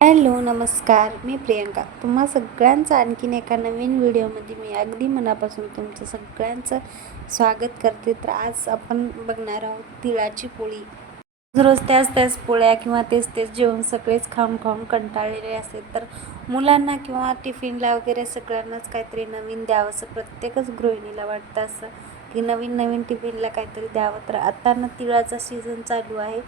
Hello नमस्कार. मी प्रियंका. तुम्हा सगळ्यांचं आणखीन एका नवीन व्हिडिओमध्ये मी अगदी मनापासून तुमचं सगळ्यांचं स्वागत करते. तर आज आपण बघणार आहोत तिळाची पोळी. रोज रोज त्याच त्याच पोळ्या किंवा तेच तेच जेवण सगळेच खाऊन खाऊन कंटाळलेले असेल तर मुलांना किंवा टिफिनला वगैरे सगळ्यांनाच काहीतरी नवीन द्यावं असं प्रत्येकच गृहिणीला वाटतं असं की नवीन नवीन टिफिनला काहीतरी द्यावं. तर आता ना तिळाचा सीझन चालू आहे.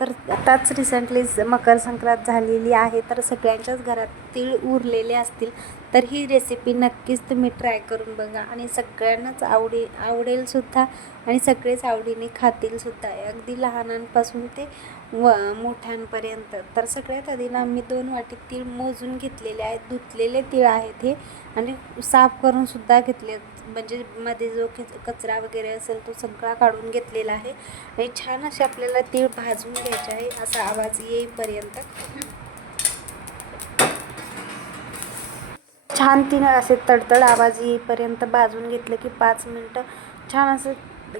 तर आताच रिसेंटली मकर संक्रांत झालेली आहे. तर सगळ्यांच्याच घरात असतील उरलेले असतील तर ही रेसिपी नक्कीच तुम्ही ट्राय करून बघा. आणि सगळ्यांनाच आवडी आवडेलसुद्धा आणि सगळेच आवडीने खातीलसुद्धा अगदी लहानांपासून ते व मोठ्यांपर्यंत. तर सगळ्यात आधी ना मी दोन वाटी तीळ मोजून घेतलेले आहेत. धुतलेले तीळ आहेत हे. आणि साफ करूनसुद्धा घेतले म्हणजे मध्ये जो कि कचरा वगैरे असेल तो सगळा काढून घेतलेला आहे. आणि छान असे आपल्याला तीळ भाजून घ्यायचे आहे. असा आवाज येईपर्यंत. छान तिनं असे तडतड आवाज येईपर्यंत भाजून घेतलं की पाच मिनटं छान असं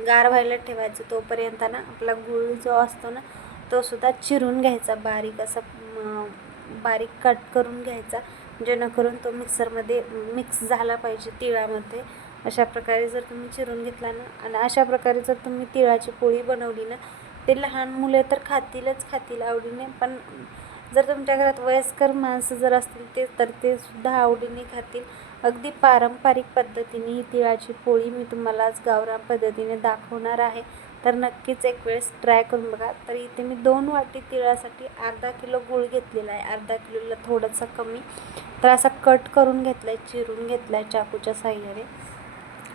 गार व्हायला ठेवायचं. तोपर्यंत ना आपला गुळ जो असतो ना तो सुद्धा चिरून घ्यायचा बारीक असा बारीक कट करून घ्यायचा. जेणेकरून तो मिक्सरमध्ये मिक्स झाला पाहिजे तिळामध्ये. अशा प्रकारे जर तुम्ही चिरून घेतला ना आणि अशा प्रकारे जर तुम्ही तिळाची पोळी बनवली ना ते लहान मुले तर खातीलच खातील आवडीने पण जर तुमच्या घरात वयस्कर माणसं जर असतील ते तर ते सुद्धा आवडीने खातील. अगदी पारंपरिक पद्धतीने ही तिळाची पोळी मी तुम्हाला आज गावरान पद्धतीने दाखवणार आहे. तर नक्कीच एक वेळेस ट्राय करून बघा. तर इथे मी दोन वाटी तिळासाठी अर्धा किलो गूळ घेतलेला आहे. अर्धा किलोला थोडंसं कमी. तर असा कट करून घेतला आहे चिरून घेतला आहे चाकूच्या साह्याने.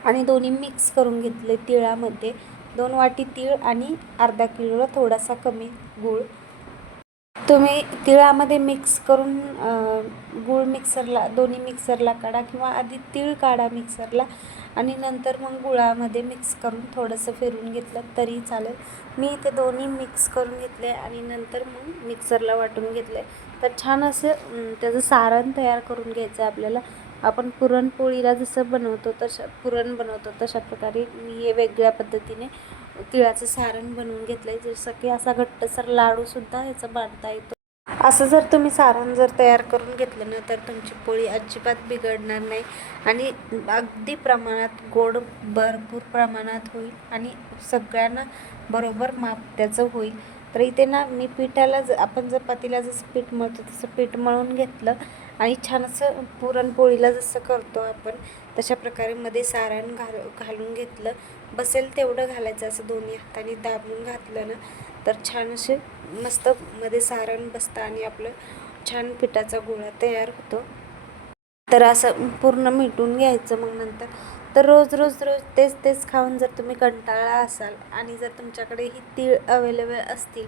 आणि दोन्ही मिक्स करून घेतले तिळामध्ये. दोन वाटी तीळ आणि अर्धा किलोला थोडासा कमी गूळ. तुम्ही तिळामध्ये मिक्स करून गूळ मिक्सरला दोन्ही मिक्सरला काढा किंवा आधी तीळ काढा मिक्सरला आणि नंतर मग गुळामध्ये मिक्स करून थोडंसं फिरून घेतलं तरी चालेल. मी ते दोन्ही मिक्स करून घेतले आणि नंतर मग मिक्सरला वाटून घेतले. तर छान असं त्याचं सारण तयार करून घ्यायचं आहे आपल्याला. आपण पुरणपोळीला जसं बनवतो तशा पुरण बनवतो तशा प्रकारे मी हे वेगळ्या पद्धतीने तिळाचं सारण बनवून घेतलं आहे जसं की असा घट्टसर लाडूसुद्धा ह्याचा बांधता येतो. असं जर तुम्ही सारण जर तयार करून घेतलं ना तर तुमची पोळी अजिबात बिघडणार नाही आणि अगदी प्रमाणात गोड भरपूर प्रमाणात होईल आणि सगळ्यांना बरोबर माप त्याचं होईल. तर इथे ना मी पिठाला ज आपण चपातीला जसं पीठ मळतो तसं पीठ मळून घेतलं आणि छान असं पुरणपोळीला जसं करतो आपण तशा प्रकारे मध्ये सारण घाल घालून घेतलं. बसेल तेवढं घालायचं असं दोन्ही हाताने दाबून घातलं ना तर छान असे मस्त मध्ये सारण बसतं आणि आपलं छान पिठाचा गोळा तयार होतो. तर असं पूर्ण मिटून घ्यायचं मग नंतर. तर रोज रोज रोज तेच तेच खाऊन जर तुम्ही कंटाळा असाल आणि जर तुमच्याकडे ही तीळ अवेलेबल असतील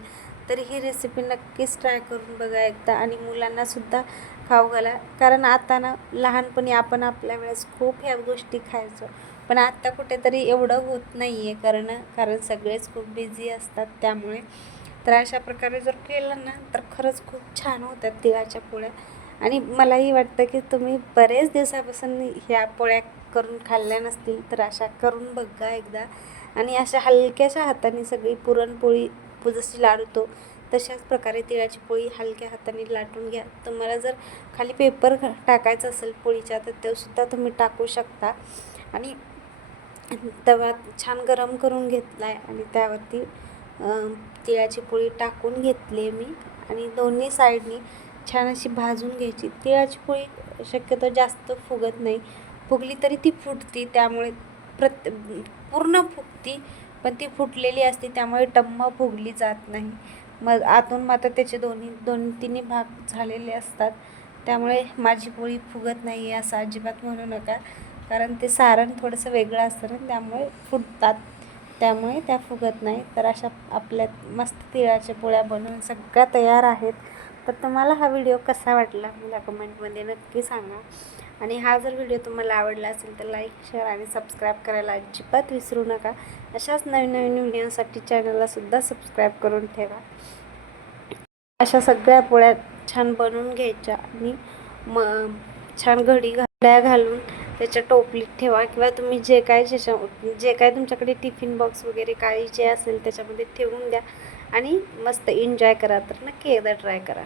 तर ही रेसिपी नक्कीच ट्राय करून बघा एकदा. आणि मुलांनासुद्धा खाऊ घाला. कारण आता ना लहानपणी आपण आपल्या वेळेस खूप ह्या गोष्टी खायचो. पण आत्ता कुठेतरी एवढं होत नाही आहे कारण कारण सगळेच खूप बिझी असतात. त्यामुळे तर अशा प्रकारे जर केलं ना तर खरंच खूप छान होतात तिळाच्या पोळ्या. आणि मलाही वाटतं की तुम्ही बरेच दिवसापासून ह्या पोळ्या करून खाल्ल्या नसतील तर अशा करून बघा एकदा. आणि अशा हलक्याशा हाताने सगळी पुरणपोळी जशी लाडतो तशाच प्रकारे तिळाची पोळी हलक्या हाताने लाटून घ्या. तुम्हाला जर खाली पेपर टाकायचं असेल पोळीच्या तर तोसुद्धा तुम्ही टाकू शकता. आणि तवा छान गरम करून घेतला आहे आणि त्यावरती तिळाची पोळी टाकून घेतली मी. आणि दोन्ही साईडनी छान अशी भाजून घ्यायची. तिळाची पोळी शक्यतो जास्त फुगत नाही. फुगली तरी ती फुटती त्यामुळे प्रत पूर्ण फुगती पण ती फुटलेली असते त्यामुळे टम्म फुगली जात नाही. मग आतून मात्र त्याचे दोन्ही दोन तिन्ही भाग झालेले असतात. त्यामुळे माझी पोळी फुगत नाही आहे असं अजिबात म्हणू नका. कारण ते सारण थोडंसं वेगळं असतं ना त्यामुळे फुटतात. त्यामुळे त्या फुगत नाही तर अशा आपल्या मस्त तिळाच्या पोळ्या बनवून सगळ्या तयार आहेत. तर तुम्हाला हा व्हिडिओ कसा वाटला मला कमेंटमध्ये नक्की सांगा. आणि हा जर व्हिडिओ तुम्हाला आवडला असेल तर लाईक शेअर आणि सबस्क्राईब करायला अजिबात विसरू नका. अशाच नवीन नवीन व्हिडिओसाठी चॅनललासुद्धा सबस्क्राईब करून ठेवा. अशा सगळ्या पोळ्या छान बनवून घ्यायच्या आणि म छान घडी घड्या घालून त्याच्या टोपलीत ठेवा किंवा तुम्ही जे काय ज्याच्या जे काय तुमच्याकडे टिफिन बॉक्स वगैरे काही जे असेल त्याच्यामध्ये ठेवून द्या. आणि मस्त एन्जॉय करा तर नक्की एकदा ट्राय करा.